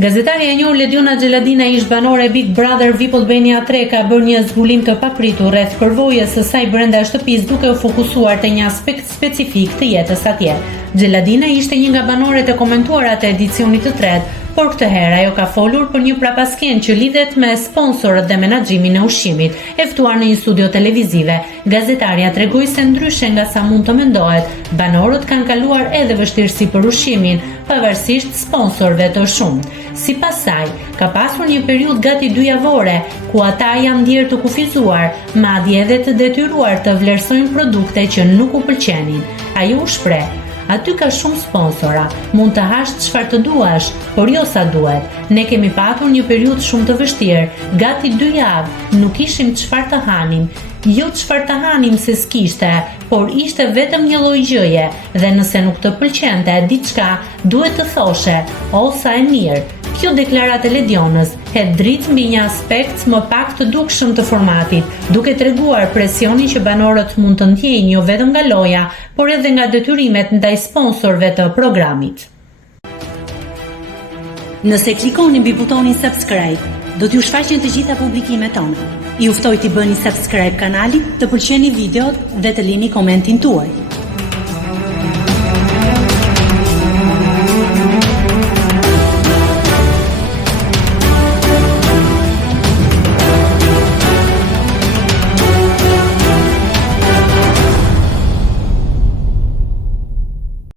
Gazetarja e njohur Lediona Xheladina, ish banore e Big Brother VIP Albania 3, ka bërë një zbulim të papritur rreth përvojës së saj brenda shtëpisë, duke u fokusuar te një aspekt specifik të jetës atje. Xheladina ishte një nga banorët e komentuara të edicionit të tretë, por këtë herë ajo ka folur për një prapasken që lidhet me sponsorët dhe menaxhimin e ushqimit. E ftuar në një studio televizive, gazetarja tregoi se ndryshe nga sa mund të mendohet, banorët kanë kaluar edhe vështirësi për ushqimin, pavarësisht sponsorëve të shumtë. Sipas saj, ka pasur një periudhë gati 2 javore ku ata janë ndjerë të kufizuar, madje edhe të detyruar të vlerësojnë produkte që nuk u pëlqenin. Ajo u shpreh: "Aty ka shumë sponsora, mund të hash çfarë të duash, por jo sa duhet. Ne kemi patur një periudhë shumë të vështirë, gati 2 javë, nuk ishim çfarë të hanim. Jo çfarë të hanim se s'kishte, por ishte vetëm një lloj gjëje, dhe nëse nuk të pëlqente diçka, duhet të thoshe, o sa e mirë." Kjo deklaratë e Ledionës hedh dritë mbi një aspekt më pak të dukshëm të formatit, duke treguar presionin që banorët mund të ndjejnë jo vetëm nga loja, por edhe nga detyrimet ndaj sponsorëve të programit. Nëse klikoni mbi butonin subscribe, do t'ju shfaqen të gjitha publikimet tona. Ju ftoj t'i bëni subscribe kanalit, të pëlqeni videot dhe të lini komentin tuaj.